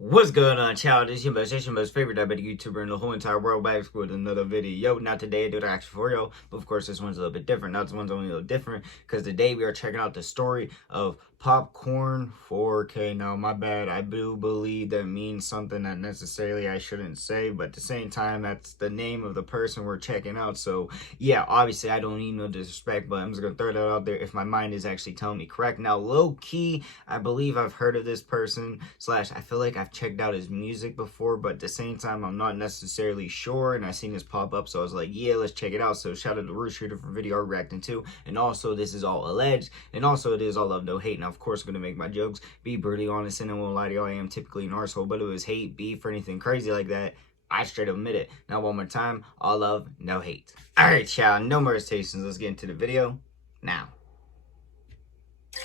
What's going on, child? It's your most favorite diabetic YouTuber in the whole entire world, back with another video. Now today I do the action for y'all, but of course this one's a little bit different. Now this one's only a little different because today we are checking out the story of PopKorn4K. Now my bad, I do believe that means something that necessarily I shouldn't say, but at the same time that's the name of the person we're checking out. So yeah, obviously I don't need no disrespect, but I'm just gonna throw that out there if my mind is actually telling me correct. Now low key, I believe I've heard of this person / I feel like I've checked out his music before, but at the same time I'm not necessarily sure, and I seen this pop up, so I was like, yeah, let's check it out. So shout out to Root Shooter for video reacting to, and also this is all alleged, and also it is all love, no hate. Now of course I'm gonna make my jokes, be brutally honest, and I won't lie to y'all, I am typically an arsehole, but if it was hate, beef, or anything crazy like that, I straight up admit it. Now one more time, all love, no hate. Alright y'all, no more hesitations, let's get into the video now.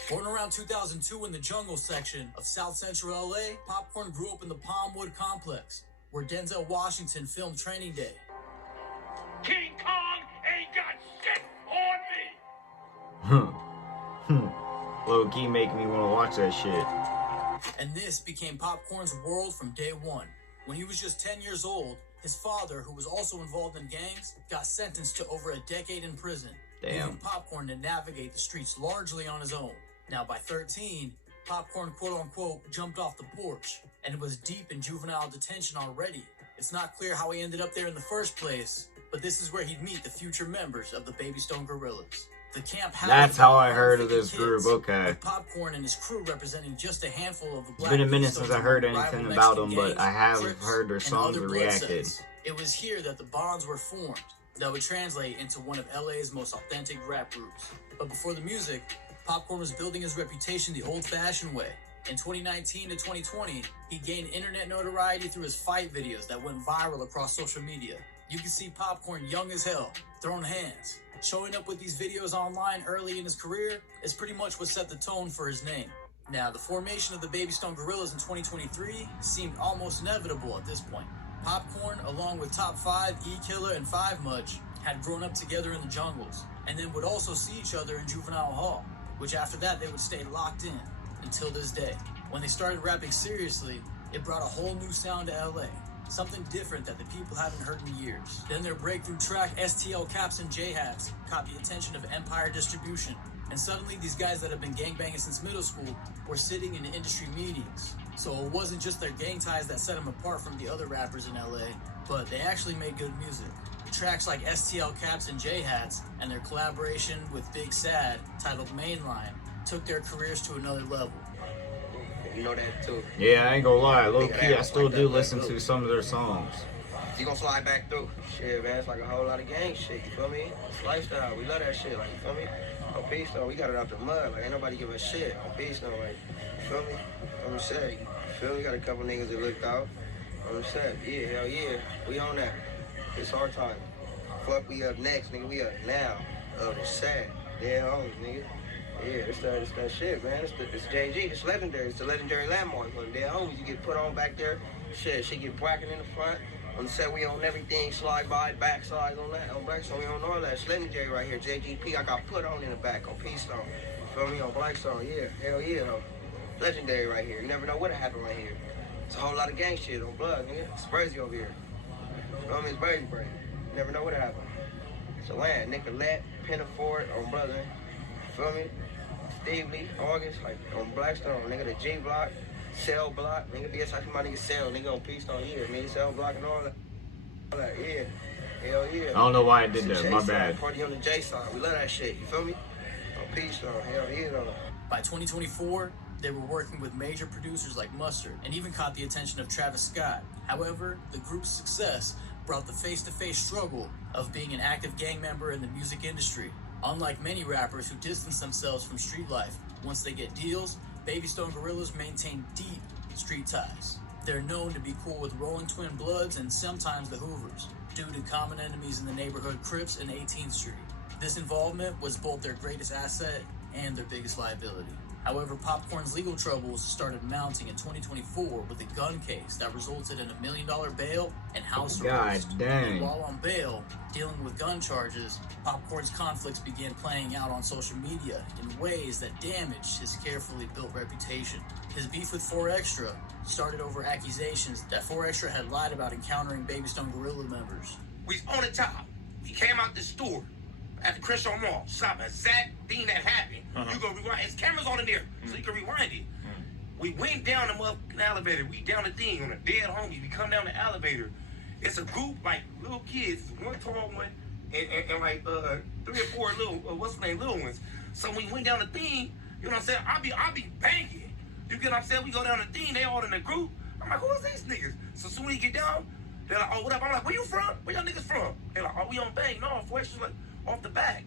Born around 2002 in the jungle section of South Central LA, PopKorn grew up in the Palmwood complex, where Denzel Washington filmed Training Day. King Kong ain't got shit on me! Low key making me want to watch that shit. And this became PopKorn's world from day one. When he was just 10 years old, his father, who was also involved in gangs, got sentenced to over a decade in prison. Leaving PopKorn to navigate the streets largely on his own. Now by 13, PopKorn quote-unquote jumped off the porch and was deep in juvenile detention already. It's not clear how he ended up there in the first place, but this is where he'd meet the future members of the Baby Stone Gorillas. The camp That's how I heard of this group, okay. With PopKorn and his crew representing just a handful of the black. It's been a minute since I heard anything about them, but I have heard their songs and reacted. It was here that the bonds were formed that would translate into one of LA's most authentic rap groups. But before the music, PopKorn was building his reputation the old-fashioned way. In 2019 to 2020, he gained internet notoriety through his fight videos that went viral across social media. You can see PopKorn young as hell, throwing hands. Showing up with these videos online early in his career is pretty much what set the tone for his name. Now, the formation of the Baby Stone Gorillas in 2023 seemed almost inevitable at this point. PopKorn, along with Top 5, E-Killer, and 5 Much, had grown up together in the jungles, and then would also see each other in juvenile hall, which after that they would stay locked in until this day. When they started rapping seriously, it brought a whole new sound to LA, something different that the people haven't heard in years. Then their breakthrough track, STL Caps and J-Hats, caught the attention of Empire Distribution, and suddenly these guys that have been gangbanging since middle school were sitting in industry meetings. So it wasn't just their gang ties that set them apart from the other rappers in LA, but they actually made good music. Tracks like STL Caps and J-Hats and their collaboration with Big Sad, titled Mainline, took their careers to another level. You know that too. Yeah, I ain't gonna lie, low key, I still do listen to some of their songs. You gonna slide back through? Shit, man, it's like a whole lot of gang shit, you feel me? It's lifestyle, we love that shit, like, you feel me? On Peace Stone, we got it out the mud, like, ain't nobody give a shit. On Peace Stone, like, you feel me? I'm saying, you feel me? Got a couple niggas that looked out. I'm saying, yeah, hell yeah, we on that. It's our time. Fuck, we up next, nigga, we up now. It's sad. Dead homies, nigga. Yeah, it's that shit, man. It's JG, it's legendary. It's the legendary landmark. When dead homies, you get put on back there. Shit get whacking in the front. On the set, we on everything, slide by, backside on that, on Blackstone, we on all that. It's legendary right here. JGP, I got put on in the back on Peace Stone. Feel me? On Blackstone, yeah. Hell yeah, though. Legendary right here. You never know what'll happen right here. It's a whole lot of gang shit on blood, nigga. It's crazy over here. Feel me? It's crazy. You never know what'll happen. It's a land. Nicolette, Pennafort, on brother. Feel me? Steve Lee, August, like on Blackstone, nigga, the G block, Cell block, nigga, be like my nigga Cell, nigga on Peace Stone, yeah, man, Cell block and all that. Yeah. Hell yeah. I don't know why I did that, my bad. Party on the J side, we love that shit, you feel me? On Peace Stone, hell yeah, though. By 2024, they were working with major producers like Mustard and even caught the attention of Travis Scott. However, the group's success brought the face-to-face struggle of being an active gang member in the music industry. Unlike many rappers who distance themselves from street life, once they get deals, Baby Stone Gorillas maintain deep street ties. They're known to be cool with Rolling Twin Bloods and sometimes the Hoovers, due to common enemies in the neighborhood Crips and 18th Street. This involvement was both their greatest asset and their biggest liability. However, PopKorn's legal troubles started mounting in 2024 with a gun case that resulted in $1 million bail and house arrest. God dang. And while on bail, dealing with gun charges, PopKorn's conflicts began playing out on social media in ways that damaged his carefully built reputation. His beef with 4Extra started over accusations that 4Extra had lied about encountering Baby Stone Gorilla members. We on the top. We came out the store at the Crenshaw Mall, saw the exact thing that happened. You go rewind. It's cameras on in there, so you can rewind it. We went down the motherfucking elevator. We down the thing on a dead homie. We come down the elevator. It's a group like little kids, one tall one, and like 3 or 4 little little ones. So when we went down the thing, you know what I'm saying? I'll be banging. You get what I'm saying? We go down the thing. They all in the group. I'm like, who is these niggas? So soon as we get down, they're like, oh, what up? I'm like, where you from? Where y'all niggas from? They're like, oh, we on bang. No, 4Extra's like off the back.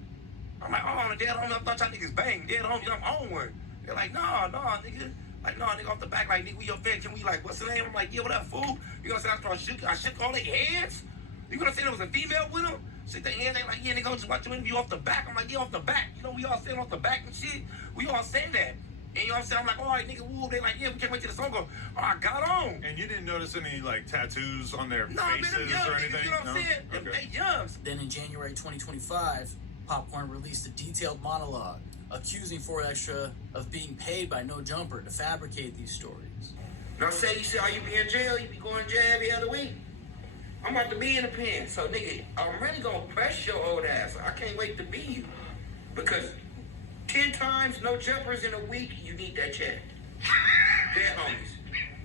I'm like, oh, I'm a dead homie. I thought y'all niggas bang. Dead homie, I'm on one. They're like, nah, nigga. Like, nah, nigga, off the back. Like, nigga, we your fed. Can we, like, what's the name? I'm like, yeah, what up, fool? You know what I'm saying? I shook all their hands. You know what I'm saying? There was a female with them. Shook their hands. They like, yeah, nigga, just watch your interview off the back. I'm like, yeah, off the back. You know, we all saying off the back and shit. We all saying that. And you know what I'm saying? I'm like, all right, nigga, woo. They like, yeah, we can't wait till the song go. Oh, I got on. And you didn't notice any, like, tattoos on their Nah, man, faces them young or niggas, anything? you know what I'm No? saying? Okay. They young. Then in January 2025, PopKorn released a detailed monologue accusing 4Extra of being paid by No Jumper to fabricate these stories. Now say you say, oh, you be in jail, you be going to jail every other week. I'm about to be in the pen. So nigga, I'm really gonna press your old ass. I can't wait to be you. Because 10 times No Jumpers in a week, you need that check. Dead homies.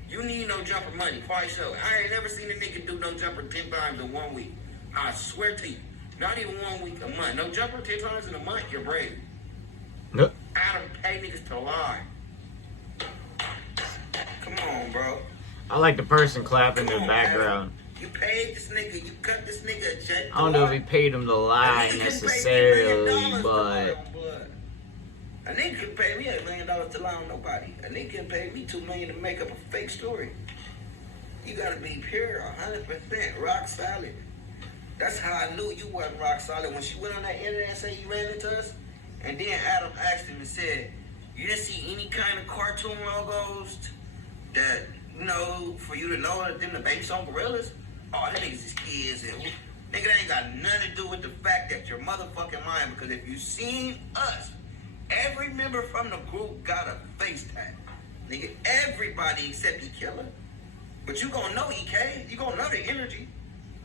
You need No Jumper money, quite so. I ain't never seen a nigga do No Jumper 10 times in 1 week. I swear to you. Not even 1 week, a month. No Jumper 10 times in a month, you're brave. Nope. Adam pay niggas to lie. Come on, bro. I like the person clapping in Come the on, background. Adam. You paid this nigga, you cut this nigga a check. I don't know if he paid him to lie necessarily, but A nigga can pay me $1 million to lie on nobody. A nigga can pay me $2 million to make up a fake story. You gotta be pure, 100%, rock solid. That's how I knew you wasn't rock solid. When she went on that internet and said you ran into us, and then Adam asked him and said, you didn't see any kind of cartoon logos that, you know, for you to know that them the Baby Stone Gorillas? Oh, them niggas is kids. And nigga, that ain't got nothing to do with the fact that you're motherfucking lying. Because if you seen us, every member from the group got a face tag. Nigga, everybody except the killer. But you gonna know EK. You gonna know the energy.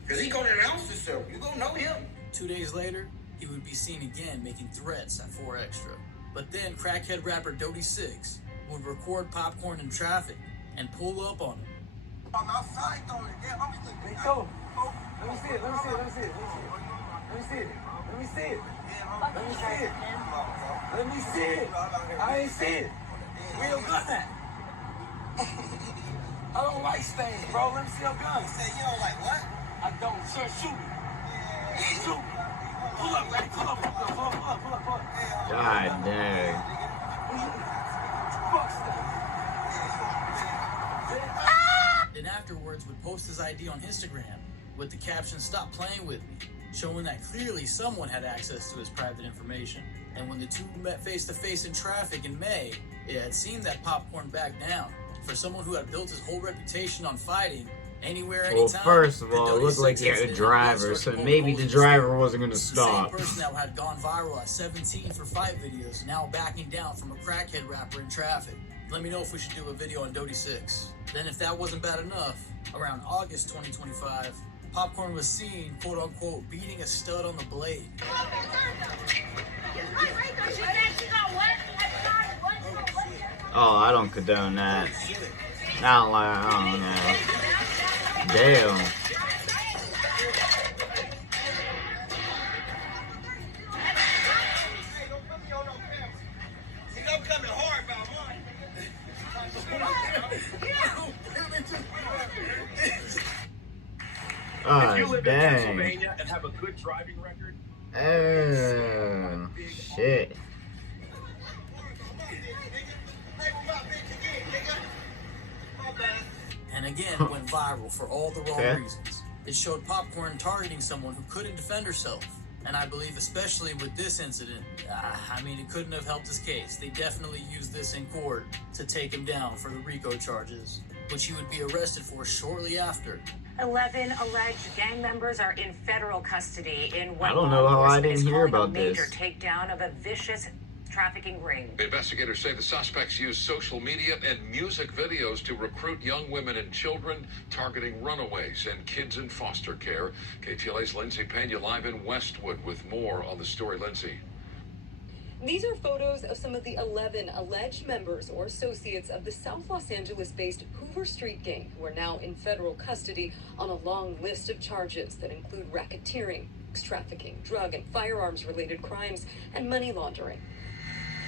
Because he gonna announce himself. You gonna know him. 2 days later, he would be seen again making threats at 4Extra. But then crackhead rapper Dodie 6 would record PopKorn in traffic and pull up on him. I'm outside throwing it. Yeah, let me see it. Let me see it. Let me see it. Let me see it. Let me see it. Let me see it. Let me see it. Let me see it. I ain't see it. Where your gun at? I don't like stains, bro. Let me see your gun. Say you don't like what? I don't. Sir, shoot me. Shoot me. Pull up, ready? Pull up. Pull up. God dang. Fuck stuff. Then afterwards would post his ID on Instagram with the caption, "Stop playing with me," showing that clearly someone had access to his private information. And when the two met face to face in traffic in May, it had seemed that PopKorn backed down. For someone who had built his whole reputation on fighting anywhere, Well, anytime. first of the all, it Dodie looked like 6 he had a incident driver, was so starting maybe the polls driver wasn't going to The same stop. person that had gone viral at 17 for 5 videos, now backing down from a crackhead rapper in traffic. Let me know if we should do a video on Dodie 6. Then if that wasn't bad enough, around August 2025, PopKorn was seen, quote unquote, beating a stud on the blade. Oh, I don't condone that. I don't like, I don't know. Damn. I'm coming hard about one. Oh, If you live in dang. Pennsylvania and have a good driving record, Oh, shit. And again, went viral for all the wrong Okay. reasons. It showed PopKorn targeting someone who couldn't defend herself And I believe especially with this incident, I mean, it couldn't have helped his case. They definitely used this in court to take him down for the RICO charges, which he would be arrested for shortly after. 11 alleged gang members are in federal custody in what I don't know how I didn't hear about a major this. takedown of a vicious trafficking ring. Investigators say the suspects used social media and music videos to recruit young women and children, targeting runaways and kids in foster care. KTLA's Lindsay Pena live in Westwood with more on the story. Lindsay. These are photos of some of the 11 alleged members or associates of the South Los Angeles-based Hoover Street gang who are now in federal custody on a long list of charges that include racketeering, trafficking, drug and firearms-related crimes, and money laundering.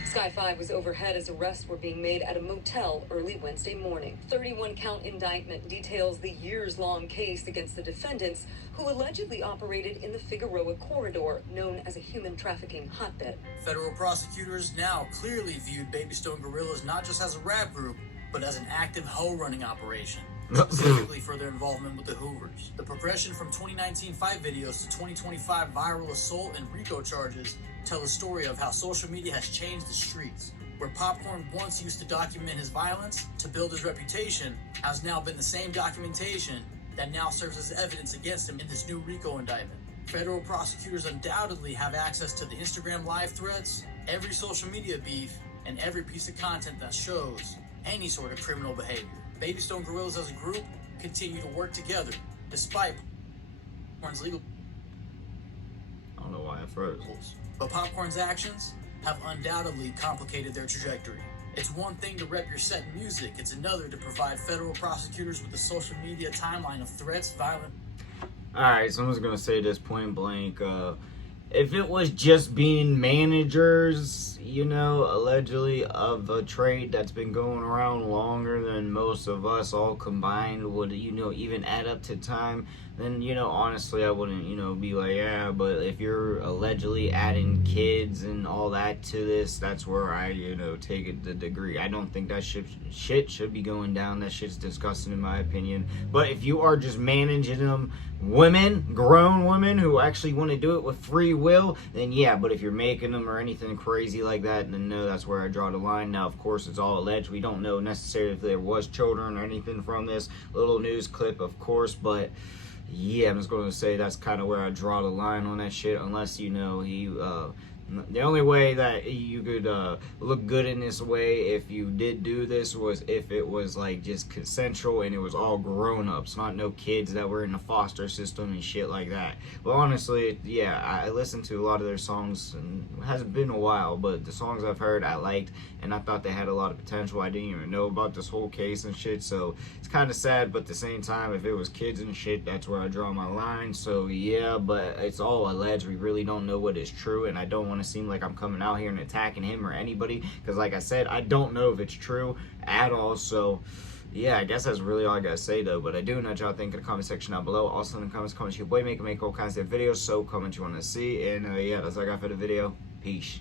Sky 5 was overhead as arrests were being made at a motel early Wednesday morning. 31-count indictment details the years-long case against the defendants who allegedly operated in the Figueroa corridor, known as a human trafficking hotbed. Federal prosecutors now clearly viewed Baby Stone Gorillas not just as a rap group, but as an active hoe-running operation, specifically for their involvement with the Hoovers. The progression from 2019 fight videos to 2025 viral assault and RICO charges tell a story of how social media has changed the streets. Where PopKorn once used to document his violence to build his reputation has now been the same documentation that now serves as evidence against him in this new RICO indictment. Federal prosecutors undoubtedly have access to the Instagram live threads, every social media beef, and every piece of content that shows any sort of criminal behavior. Baby Stone Gorillas as a group continue to work together despite PopKorn's legal. I don't know why I froze. But PopKorn's actions have undoubtedly complicated their trajectory. It's one thing to rep your set in music, it's another to provide federal prosecutors with a social media timeline of threats, violence. Alright, so I'm just gonna say this point blank. If it was just being managers, you know, allegedly of a trade that's been going around longer than most of us all combined would, you know, even add up to time, then, you know, honestly, I wouldn't, you know, be like, yeah, but if you're allegedly adding kids and all that to this, that's where I, you know, take it the degree. I don't think that shit should be going down. That shit's disgusting in my opinion. But if you are just managing them, women, grown women who actually want to do it with free will, then yeah. But if you're making them or anything crazy like that, then no, that's where I draw the line. Now, of course, it's all alleged. We don't know necessarily if there was children or anything from this little news clip, of course, but yeah, I'm just going to say that's kind of where I draw the line on that shit, unless, you know, he, the only way that you could look good in this way if you did do this was if it was like just consensual and it was all grown-ups, not no kids that were in the foster system and shit like that. But honestly, yeah, I listened to a lot of their songs, and it hasn't been a while, but the songs I've heard I liked, and I thought they had a lot of potential. I didn't even know about this whole case and shit, so it's kind of sad, but at the same time, if it was kids and shit, that's where I draw my line. So yeah, but it's all alleged. We really don't know what is true, and I don't want to seem like I'm coming out here and attacking him or anybody, because like I said, I don't know if it's true at all. So yeah, I guess that's really all I gotta say though. But I do know what y'all think in the comment section down below. Also in the comments, comment your boy make all kinds of videos, so comment you want to see. And yeah, that's all I got for the video. Peace.